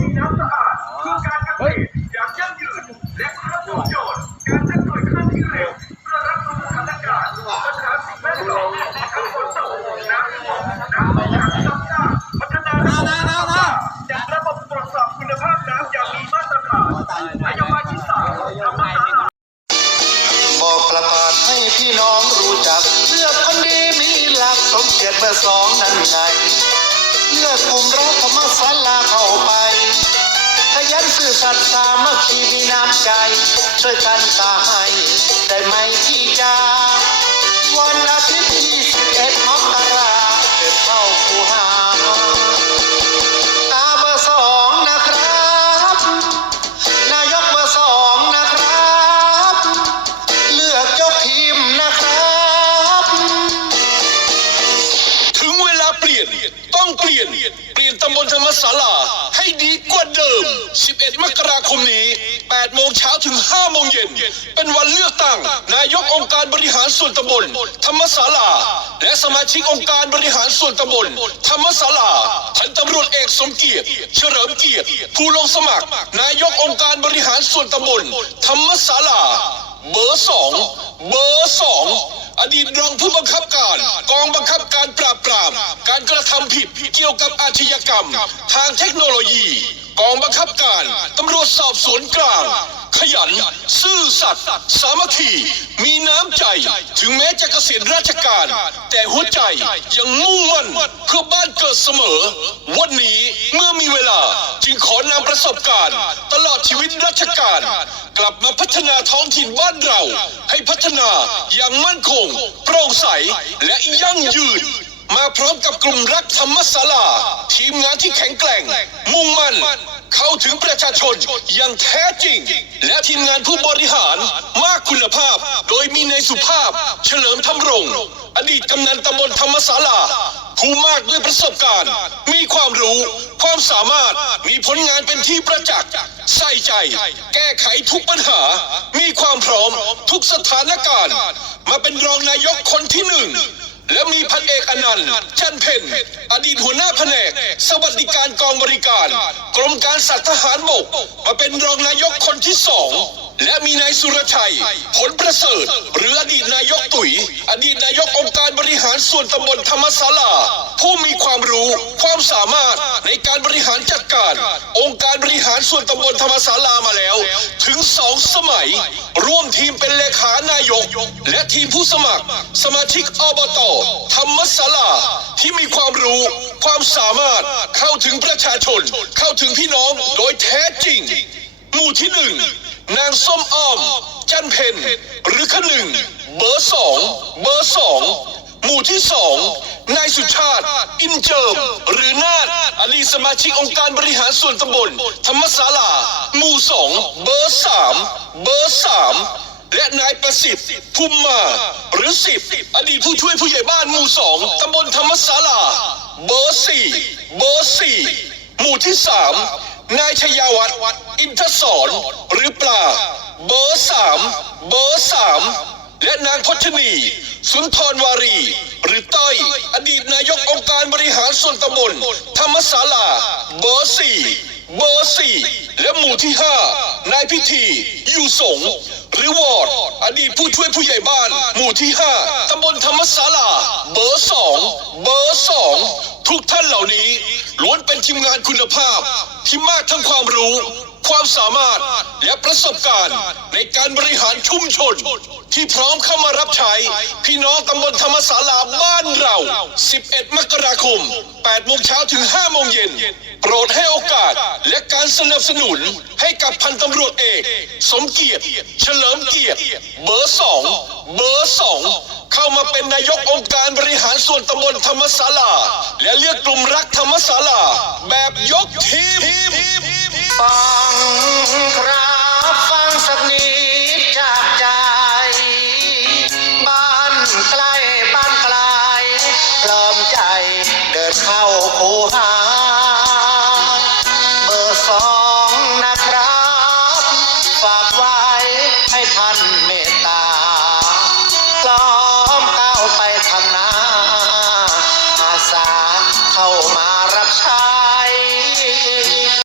มีน้ำสะอาดคือการเกษตรอย่างยั่งยืนและครบวงจรการจัดหน่วยเคลื่อนที่เร็วเพื่อรับรู้สถานการณ์ปัญหาสิ่งแวดล้อมทั้งฝนตกน้ำท่วมน้ำท่วมขังซ้ำซากพัฒนาระบบน้ำจัดระบบตรวจสอบคุณภาพน้ำอย่างมีมาตรฐานนโยบายที่สามธรรมศาสตร์บอกประกาศให้พี่น้องรู้จักเลือกคนดีมีหลักสมเกียรติเบอร์สองนั่นไง เลือกกลุ่มรักธรรมศาลาเข้าไป ขยันสื่อสัตย์สามัคคีมีน้ำใจ ช่วยกันตาให้ได้ไหม ลี่ยน ต้องเปลี่ยน เปลี่ยนตำบลธรรมศาลา ให้ดีกว่าเดิม 11 มกราคมนี้8โมงเช้าถึง5โมงเย็น เป็นวันเลือกตั้ง นายกองค์การบริหารส่วนตำบล ธรรมศาลา และสมาชิกองค์การบริหารส่วนตำบล ธรรมศาลาพันตำรวจเอกสมเกียรติ เฉลิมเกียรติ ผู้ลงสมัคร นายกองค์การบริหารส่วนตำบล ธรรมศาลา เบอร์สองเบอร์สอง อดีตรองผู้บังคับการ กองบังคับการปราบปราม การกระทำผิดเกี่ยวกับอาชญากรรม ทางเทคโนโลยี กองบังคับการตำรวจสอบสวนกลาง ขยัน ซื่อสัตย์สามัคคี มีน้ำใจ ถึงแม้จะเกษียณราชการ แต่หัวใจยังมุ่งมั่นเพื่อบ้านเกิดเสมอ วันนี้เมื่อมีเวลาจึงขอนำประสบการณ์ ตลอดชีวิตราชการ กลับมาพัฒนาท้องถิ่นบ้านเรา ให้พัฒนาอย่างมั่นคง โปร่งใสและยั่งยืนมาพร้อมกับกลุ่มรักธรรมศาลา ทีมงานที่แข็งแกร่ง มุ่งมั่น เข้าถึงประชาชนอย่างแท้จริง และทีมงานผู้บริหารมากคุณภาพ โดยมีในสุภาพ เฉลิมธรรมรง อดีตกำนันตำบลธรรมศาลาผู้มากด้วยประสบการณ์ มีความรู้ ความสามารถ มีผลงานเป็นที่ประจักษ์ ใส่ใจ แก้ไขทุกปัญหา มีความพร้อมทุกสถานการณ์ มาเป็นรองนายกคนที่หนึ่ง และมีพันเอกอนันต์จันเพ็ญอดีตหัวหน้าแผนก สวัสดิการกองบริการ กรมการสัตว์ทหารบกมาเป็นรองนายกคนที่สองและมีนายสุรชัย ผลประเสริฐ หรืออดีตนายกตุ๋ย อดีตนายกองค์การบริหารส่วนตำบลธรรมศาลา ผู้มีความรู้ความสามารถในการบริหารจัดการ องค์การบริหารส่วนตำบลธรรมศาลามาแล้ว ถึงสองสมัย ร่วมทีมเป็นเลขานายก และทีมผู้สมัคร สมาชิกอบต ธรรมศาลา ที่มีความรู้ความสามารถเข้าถึงประชาชน เข้าถึงพี่น้องโดยแท้จริง หมู่ที่หนึ่ง นางส้มอ้อม จันเพนหรือขนึงเบอร์สองเบอร์สองหมู่ที่สองนายสุชาติ อินเจิม หรือนาฏอดีตสมาชิกองค์การบริหารส่วนตำบล ธรรมศาลา หมู่สองเบอร์สามเบอร์สามและนายประสิทธิ์ภูมิมา หรือสิบอดีตผู้ช่วยผู้ใหญ่บ้านหมู่สองตำบลธรรมศาลา เบอร์สี่เบอร์สี่หมู่ที่สาม นายชยาวัฒน์อินทศรหรือปลา เบอร์สามเบอร์สามและนางพชนีสุนทรวารี หรือต้อยอดีตนายกองค์การบริหารส่วนตำบลธรรมศาลา เบอร์สี่เบอร์สี่และหมู่ที่ห้านายพิธีอยู่สงหรือวอดอดีตผู้ช่วยผู้ใหญ่บ้าน หมู่ที่ห้าตำบลธรรมศาลา เบอร์สองเบอร์สอง ทุกท่านเหล่านี้ล้วนเป็นทีมงานคุณภาพ ที่มากทั้งความรู้ ความสามารถและประสบการณ์ ในการบริหารชุมชน ที่พร้อมเข้ามารับใช้ พี่น้องตำบลธรรมศาลาบ้านเรา 11 มกราคม 8 โมงเช้าถึง 5 โมงเย็น โปรดให้โอกาสและการสนับสนุนให้กับพันตำรวจเอก สมเกียรติ เฉลิมเกียรติ เบอร์สองเบอร์สอง มาเป็นนายกองค์การบริหารส่วนตำบลธรรมศาลา และเลือกกลุ่มรักธรรมศาลา แบบยกทีมฟังครับฟังสักนิดจากใจ บ้านใกล้บ้านไกลพร้อมใจเดินเข้าคูหา